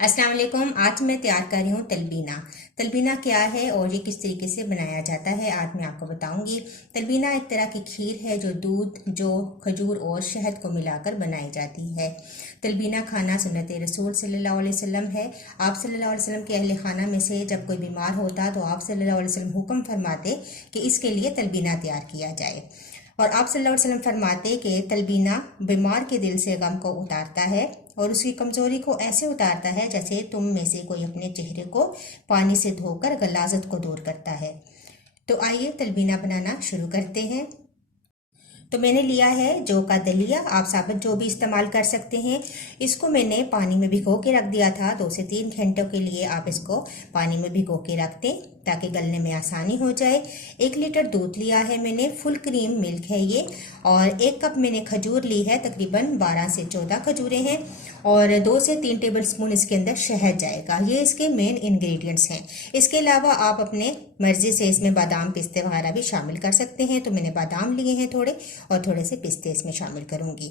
अस्सलाम वालेकुम। आज मैं तैयार कर रही हूँ तलबीना। तलबीना क्या है और ये किस तरीके से बनाया जाता है आज मैं आपको बताऊंगी। तलबीना एक तरह की खीर है जो दूध, जौ, खजूर और शहद को मिलाकर बनाई जाती है। तलबीना खाना सुन्नत रसूल सल्लल्लाहु अलैहि वसल्लम है। आप सल्लल्लाहु अलैहि वसल्लम के अहले खाना में से जब कोई बीमार होता तो आप सल्लल्लाहु अलैहि वसल्लम हुक्म फरमाते कि इसके लिए तलबीना तैयार किया जाए। और आप सल्लल्लाहु अलैहि वसल्लम फरमाते कि तलबीना बीमार के दिल से गम को उतारता है और उसकी कमज़ोरी को ऐसे उतारता है जैसे तुम में से कोई अपने चेहरे को पानी से धोकर गलाजत को दूर करता है। तो आइए तलबीना बनाना शुरू करते हैं। तो मैंने लिया है जौ का दलिया, आप साबुत जौ भी इस्तेमाल कर सकते हैं। इसको मैंने पानी में भिगो के रख दिया था। 2 से 3 घंटों के लिए आप इसको पानी में भिगो के रख दें ताकि गलने में आसानी हो जाए। 1 लीटर दूध लिया है मैंने, फुल क्रीम मिल्क है ये। और 1 कप मैंने खजूर ली है, तकरीबन 12 से 14 खजूरें हैं। और 2 से 3 टेबल स्पून इसके अंदर शहद जाएगा। ये इसके मेन इंग्रेडिएंट्स हैं। इसके अलावा आप अपने मर्जी से इसमें बादाम, पिस्ते वगैरह भी शामिल कर सकते हैं। तो मैंने बादाम लिए हैं थोड़े और थोड़े से पिस्ते इसमें शामिल करूंगी।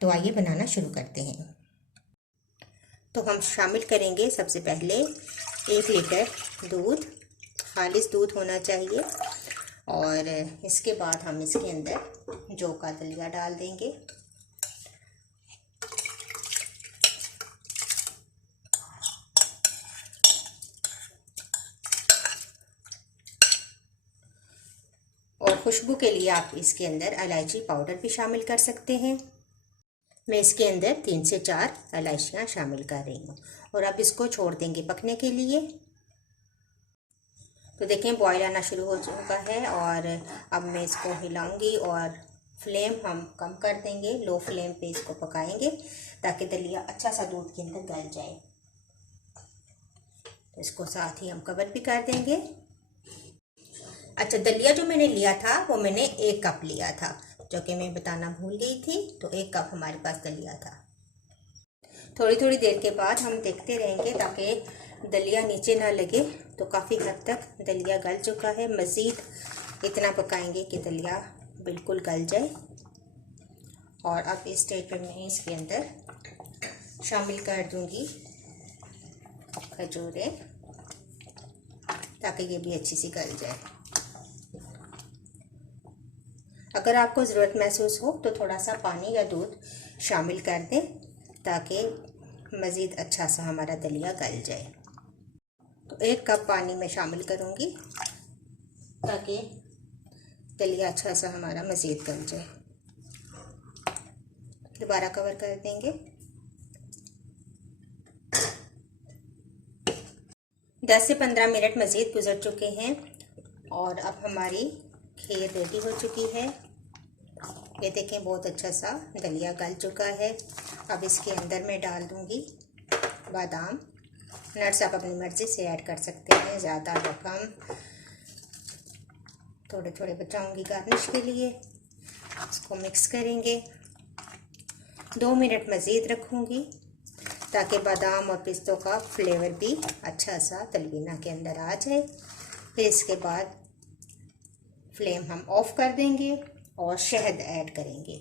तो आइए बनाना शुरू करते हैं। तो हम शामिल करेंगे सबसे पहले 1 लीटर दूध, खालिस दूध होना चाहिए। और इसके बाद हम इसके अंदर जौ का दलिया डाल देंगे। और खुशबू के लिए आप इसके अंदर इलायची पाउडर भी शामिल कर सकते हैं। मैं इसके अंदर 3 से 4 इलायचियाँ शामिल कर रही हूँ। और अब इसको छोड़ देंगे पकने के लिए। तो देखें बॉयल आना शुरू हो चुका है और अब मैं इसको हिलाऊंगी और फ्लेम हम कम कर देंगे। लो फ्लेम पे इसको पकाएंगे ताकि दलिया अच्छा सा दूध के अंदर गल जाए। तो इसको साथ ही हम कवर भी कर देंगे। अच्छा, दलिया जो मैंने लिया था वो मैंने 1 कप लिया था, जो कि मैं बताना भूल गई थी। तो 1 कप हमारे पास दलिया था। थोड़ी थोड़ी देर के बाद हम देखते रहेंगे ताकि दलिया नीचे ना लगे। तो काफ़ी हद तक दलिया गल चुका है। मज़ीद इतना पकाएंगे कि दलिया बिल्कुल गल जाए। और अब इस स्टेज पर मैं इसके अंदर शामिल कर दूंगी खजूरें ताकि ये भी अच्छी सी गल जाए। अगर आपको ज़रूरत महसूस हो तो थोड़ा सा पानी या दूध शामिल कर दें ताकि मज़ीद अच्छा सा हमारा दलिया गल जाए। तो 1 कप पानी में शामिल करूँगी ताकि दलिया अच्छा सा हमारा मज़ीद गल जाए। दोबारा कवर कर देंगे। 10 से 15 मिनट मज़ीद गुजर चुके हैं और अब हमारी खीर रेडी हो चुकी है। ये देखें बहुत अच्छा सा दलिया गल चुका है। अब इसके अंदर मैं डाल दूंगी बादाम। नट्स आप अपनी मर्ज़ी से ऐड कर सकते हैं, ज़्यादा या कम। थोड़े थोड़े बचाऊंगी गार्निश के लिए। इसको मिक्स करेंगे। 2 मिनट मज़ीद रखूंगी ताकि बादाम और पिस्तों का फ्लेवर भी अच्छा सा तलबीना के अंदर आ जाए। फिर इसके बाद फ्लेम हम ऑफ कर देंगे और शहद ऐड करेंगे।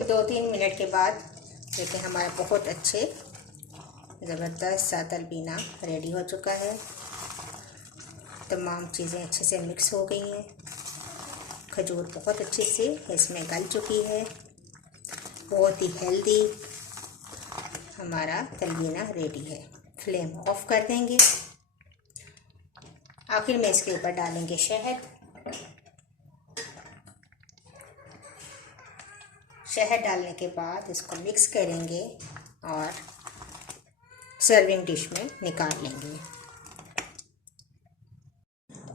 2-3 मिनट के बाद देखिए हमारा बहुत अच्छे ज़बरदस्त सा तलबीना रेडी हो चुका है। तमाम चीज़ें अच्छे से मिक्स हो गई हैं। खजूर बहुत अच्छे से इसमें गल चुकी है। बहुत ही हेल्दी हमारा तलबीना रेडी है। फ्लेम ऑफ कर देंगे। आखिर में इसके ऊपर डालेंगे शहद। शहद डालने के बाद इसको मिक्स करेंगे और सर्विंग डिश में निकाल लेंगे।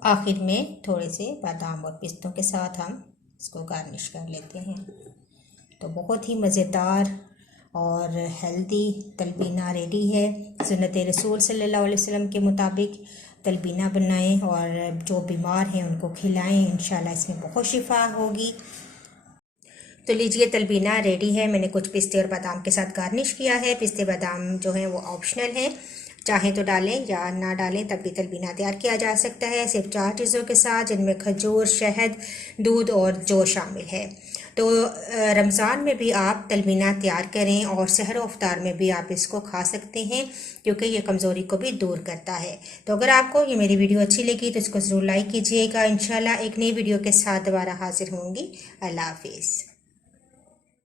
आखिर में थोड़े से बादाम और पिस्तों के साथ हम इसको गार्निश कर लेते हैं। तो बहुत ही मज़ेदार और हेल्दी तलबीना रेडी है। सुन्नत रसूल सल्लल्लाहु अलैहि वसल्लम के मुताबिक तलबीना बनाएं और जो बीमार हैं उनको खिलाएं। इंशाल्लाह इसमें बहुत शिफा होगी। तो लीजिए तलबीना रेडी है। मैंने कुछ पिस्ते और बादाम के साथ गार्निश किया है। पिस्ते बादाम जो हैं वो ऑप्शनल हैं। चाहें तो डालें या ना डालें, तब भी तलबीना तैयार किया जा सकता है सिर्फ 4 चीज़ों के साथ, जिनमें खजूर, शहद, दूध और जौ शामिल है। तो रमज़ान में भी आप तलबीना तैयार करें और सहर व इफ्तार में भी आप इसको खा सकते हैं, क्योंकि ये कमज़ोरी को भी दूर करता है। तो अगर आपको ये मेरी वीडियो अच्छी लगी तो इसको ज़रूर लाइक कीजिएगा। इंशाल्लाह एक नई वीडियो के साथ दोबारा हाजिर होंगी। अल्लाह हाफिज़।